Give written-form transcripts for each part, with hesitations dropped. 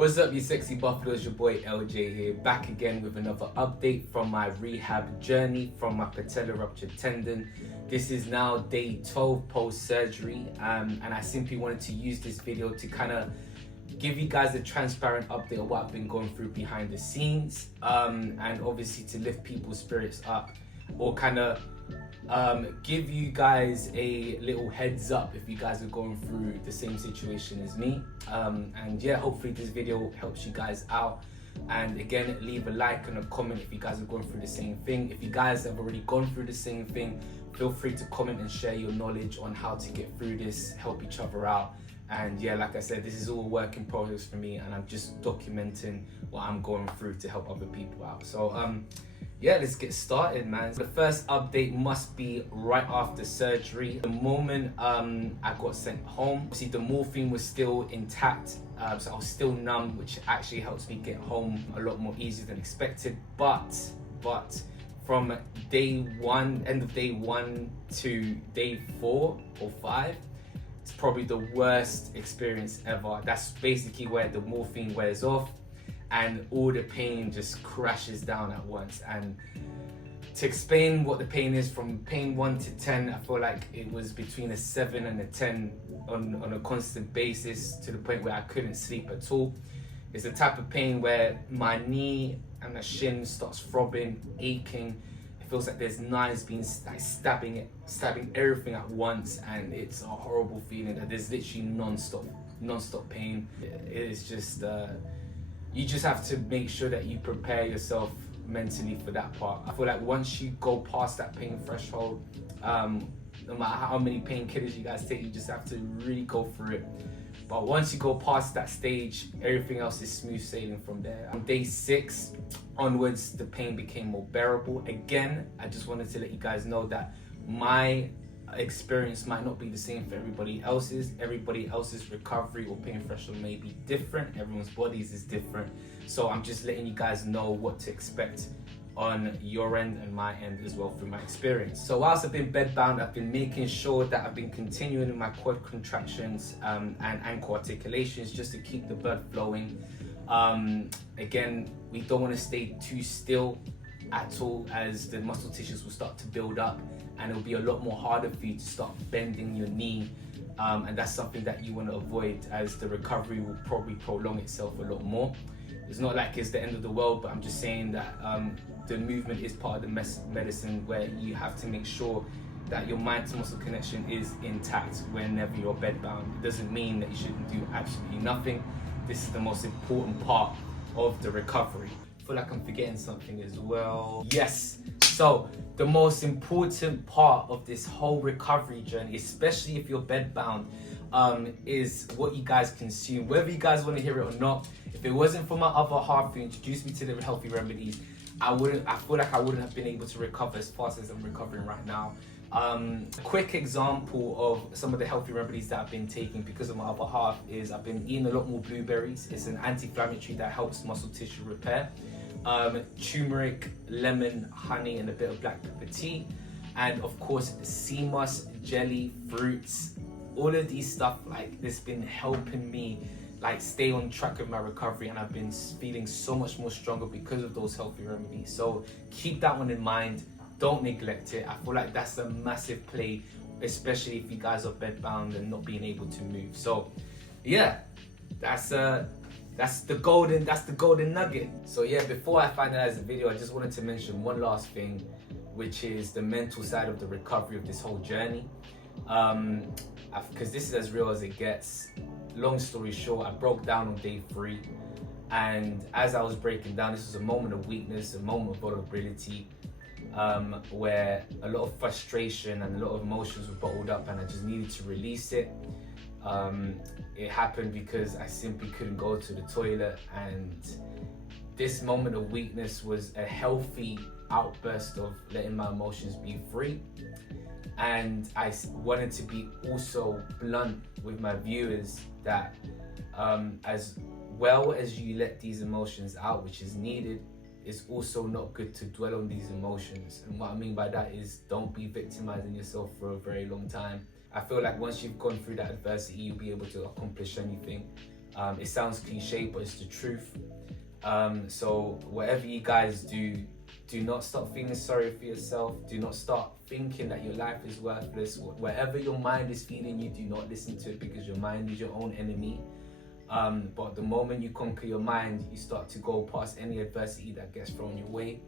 What's up, you sexy buffaloes? Your boy LJ here, back again with another update from my rehab journey from my patellar ruptured tendon. This is now day 12 post-surgery, and I simply wanted to use this video to kind of give you guys a transparent update of what I've been going through behind the scenes, and obviously to lift people's spirits up, or kind of give you guys a little heads up if you guys are going through the same situation as me. And yeah, hopefully this video helps you guys out. And again, leave a like and a comment if you guys are going through the same thing. If you guys have already gone through the same thing, feel free to comment and share your knowledge on how to get through this, help each other out. And yeah, like I said, this is all a work in progress for me, and I'm just documenting what I'm going through to help other people out. So yeah, let's get started, man. The first update must be right after surgery. The moment I got sent home, see, the morphine was still intact, so I was still numb, which actually helps me get home a lot more easier than expected. But from day one, end of day 1 to day 4 or 5, it's probably the worst experience ever. That's basically where the morphine wears off and all the pain just crashes down at once. And to explain what the pain is, from pain 1 to 10, I feel like it was between a 7 and a 10 on a constant basis, to the point where I couldn't sleep at all. It's a type of pain where my knee and my shin starts throbbing, aching. It feels like there's knives being like stabbing everything at once, and it's a horrible feeling that there's literally non-stop pain. It is just you just have to make sure that you prepare yourself mentally for that part. I feel like once you go past that pain threshold, no matter how many painkillers you guys take, you just have to really go through it. But once you go past that stage, everything else is smooth sailing from there. On day 6 onwards, the pain became more bearable. Again, I just wanted to let you guys know that my experience might not be the same for everybody else's. Everybody else's recovery or pain threshold may be different. Everyone's bodies is different. So I'm just letting you guys know what to expect on your end and my end as well through my experience. So whilst I've been bedbound, I've been making sure that I've been continuing in my quad contractions and ankle articulations just to keep the blood flowing. Again, we don't want to stay too still at all, as the muscle tissues will start to build up, and it'll be a lot more harder for you to start bending your knee, and that's something that you want to avoid, as the recovery will probably prolong itself a lot more. It's not like it's the end of the world, but I'm just saying that the movement is part of the medicine, where you have to make sure that your mind to muscle connection is intact whenever you're bedbound. It doesn't mean that you shouldn't do absolutely nothing. This is the most important part of the recovery. I feel like I'm forgetting something as well. Yes, so the most important part of this whole recovery journey, especially if you're bedbound, is what you guys consume, whether you guys want to hear it or not. If it wasn't for my other half who introduced me to the healthy remedies, I feel like I wouldn't have been able to recover as fast as I'm recovering right now. A quick example of some of the healthy remedies that I've been taking because of my other half is I've been eating a lot more blueberries. It's an anti-inflammatory that helps muscle tissue repair. Turmeric, lemon, honey, and a bit of black pepper tea, and of course sea moss, jelly, fruits. All of these stuff, like, this been helping me like stay on track with my recovery, and I've been feeling so much more stronger because of those healthy remedies. So keep that one in mind, don't neglect it. I feel like that's a massive play, especially if you guys are bedbound and not being able to move. So yeah, that's the golden nugget. So yeah, before I finalize the video, I just wanted to mention one last thing, which is the mental side of the recovery of this whole journey, because this is as real as it gets. Long story short, I broke down on day 3, and as I was breaking down, this was a moment of weakness, a moment of vulnerability, where a lot of frustration and a lot of emotions were bottled up, and I just needed to release it. It happened because I simply couldn't go to the toilet, and this moment of weakness was a healthy outburst of letting my emotions be free. And I wanted to be also blunt with my viewers that as well as you let these emotions out, which is needed, it's also not good to dwell on these emotions. And what I mean by that is, don't be victimizing yourself for a very long time. I feel like once you've gone through that adversity, you'll be able to accomplish anything. It sounds cliche, but it's the truth. So whatever you guys do not stop feeling sorry for yourself. Do not start thinking that your life is worthless. Whatever your mind is feeding you, do not listen to it, because your mind is your own enemy. But the moment you conquer your mind, you start to go past any adversity that gets thrown your way.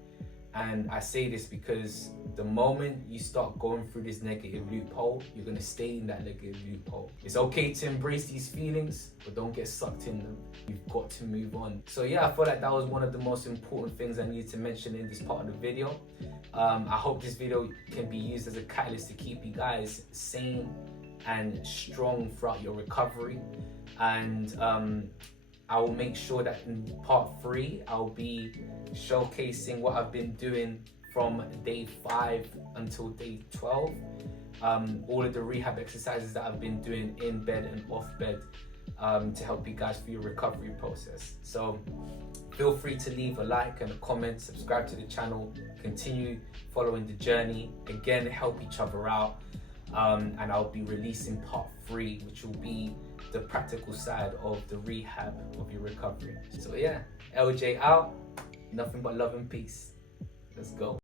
And I say this because the moment you start going through this negative loophole, you're going to stay in that negative loophole. It's okay to embrace these feelings, but don't get sucked in them. You've got to move on. So yeah, I feel like that was one of the most important things I needed to mention in this part of the video. I hope this video can be used as a catalyst to keep you guys sane and strong throughout your recovery. And I will make sure that in part 3, I'll be showcasing what I've been doing from day 5 until day 12. All of the rehab exercises that I've been doing in bed and off bed to help you guys through your recovery process. So feel free to leave a like and a comment, subscribe to the channel, continue following the journey. Again, help each other out. And I'll be releasing part 3, which will be the practical side of the rehab of your recovery. So yeah, LJ out. Nothing but love and peace. Let's go.